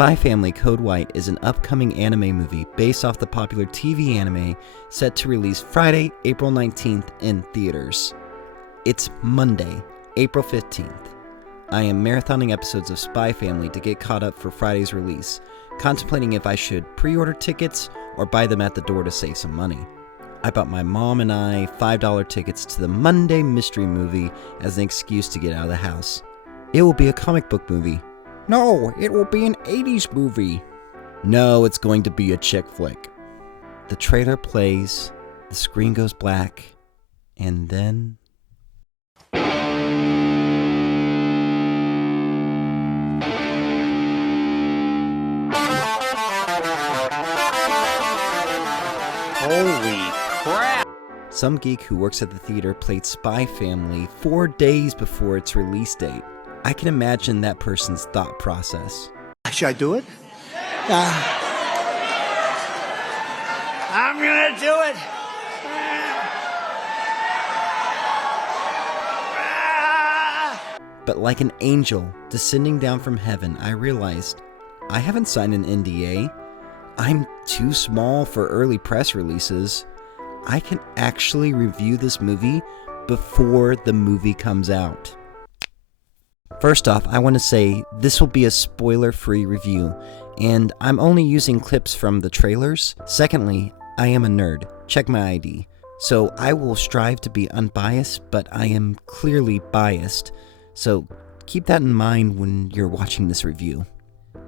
Spy Family Code White is an upcoming anime movie based off the popular TV anime set to release Friday, April 19th in theaters. It's Monday, April 15th. I am marathoning episodes of Spy Family to get caught up for Friday's release, contemplating if I should pre-order tickets or buy them at the door to save some money. I bought my mom and I $5 tickets to the Monday mystery movie as an excuse to get out of the house. It will be a comic book movie. No, it will be an 80s movie. No, it's going to be a chick flick. The trailer plays, the screen goes black, and then... Holy crap! Some geek who works at the theater played Spy Family 4 days before its release date. I can imagine that person's thought process. Should I do it? I'm gonna do it! But like an angel descending down from heaven, I realized I haven't signed an NDA. I'm too small for early press releases. I can actually review this movie before the movie comes out. First off, I want to say this will be a spoiler-free review, and I'm only using clips from the trailers. Secondly, I am a nerd. Check my ID. So I will strive to be unbiased, but I am clearly biased. So keep that in mind when you're watching this review.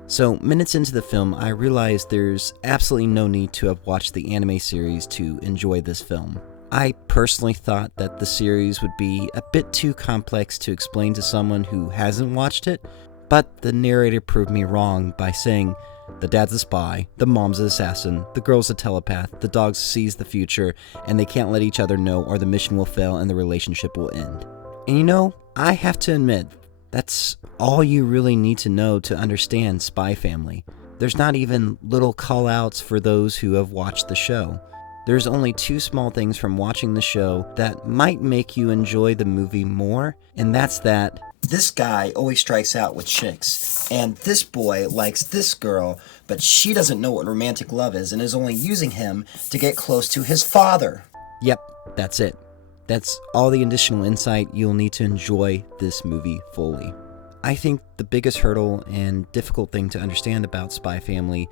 So, minutes into the film, I realized there's absolutely no need to have watched the anime series to enjoy this film. I personally thought that the series would be a bit too complex to explain to someone who hasn't watched it, but the narrator proved me wrong by saying the dad's a spy, the mom's an assassin, the girl's a telepath, the dog sees the future, and they can't let each other know or the mission will fail and the relationship will end. And you know, I have to admit, that's all you really need to know to understand Spy Family. There's not even little call-outs for those who have watched the show. There's only two small things from watching the show that might make you enjoy the movie more, and that's that this guy always strikes out with chicks, and this boy likes this girl, but she doesn't know what romantic love is and is only using him to get close to his father. Yep, that's it. That's all the additional insight you'll need to enjoy this movie fully. I think the biggest hurdle and difficult thing to understand about Spy Family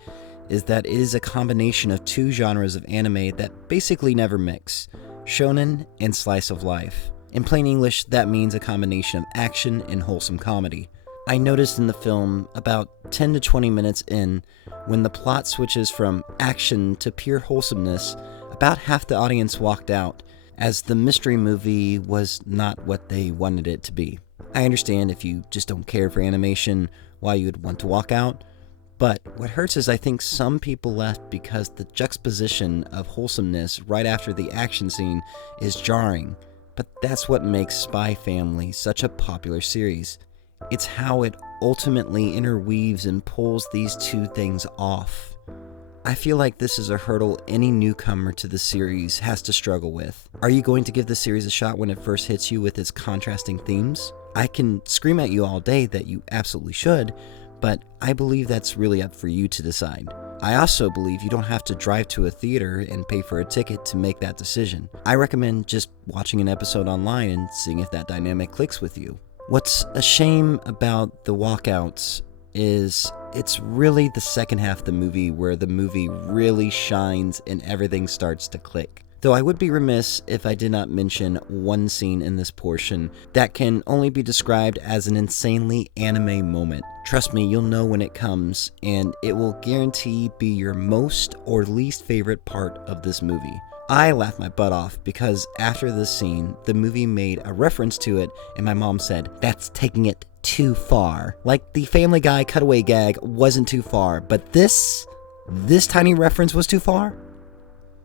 is that it is a combination of two genres of anime that basically never mix, shonen and slice of life. In plain English, that means a combination of action and wholesome comedy. I noticed in the film, about 10 to 20 minutes in, when the plot switches from action to pure wholesomeness, about half the audience walked out, as the mystery movie was not what they wanted it to be. I understand if you just don't care for animation, why you would want to walk out, but what hurts is I think some people left because the juxtaposition of wholesomeness right after the action scene is jarring, but that's what makes Spy Family such a popular series. It's how it ultimately interweaves and pulls these two things off. I feel like this is a hurdle any newcomer to the series has to struggle with. Are you going to give the series a shot when it first hits you with its contrasting themes? I can scream at you all day that you absolutely should, but I believe that's really up for you to decide. I also believe you don't have to drive to a theater and pay for a ticket to make that decision. I recommend just watching an episode online and seeing if that dynamic clicks with you. What's a shame about the walkouts is it's really the second half of the movie where the movie really shines and everything starts to click. Though I would be remiss if I did not mention one scene in this portion that can only be described as an insanely anime moment. Trust me, you'll know when it comes, and it will guarantee be your most or least favorite part of this movie. I laughed my butt off because after this scene, the movie made a reference to it, and my mom said, "That's taking it too far." Like the Family Guy cutaway gag wasn't too far, but this tiny reference was too far?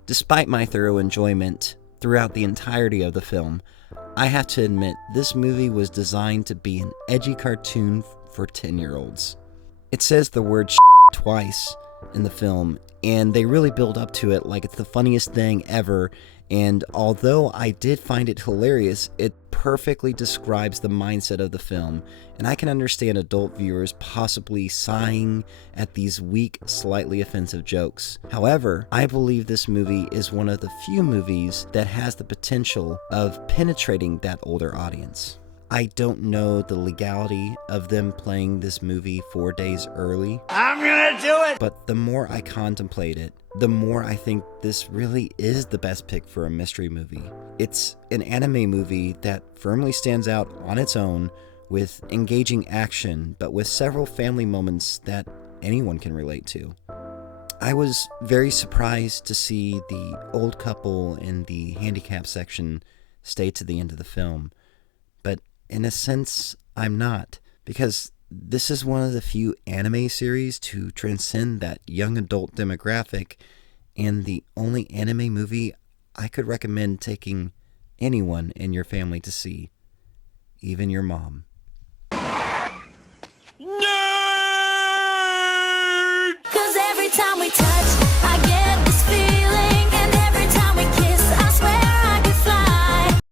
Despite my thorough enjoyment throughout the entirety of the film, I have to admit this movie was designed to be an edgy cartoon for 10-year-olds. It says the word twice, in the film, and they really build up to it like it's the funniest thing ever. And although I did find it hilarious, it perfectly describes the mindset of the film, and I can understand adult viewers possibly sighing at these weak, slightly offensive jokes. However, I believe this movie is one of the few movies that has the potential of penetrating that older audience. I don't know the legality of them playing this movie 4 days early. I'm gonna do it! But the more I contemplate it, the more I think this really is the best pick for a mystery movie. It's an anime movie that firmly stands out on its own with engaging action, but with several family moments that anyone can relate to. I was very surprised to see the old couple in the handicap section stay to the end of the film. But in a sense, I'm not, because this is one of the few anime series to transcend that young adult demographic, and the only anime movie I could recommend taking anyone in your family to see, even your mom.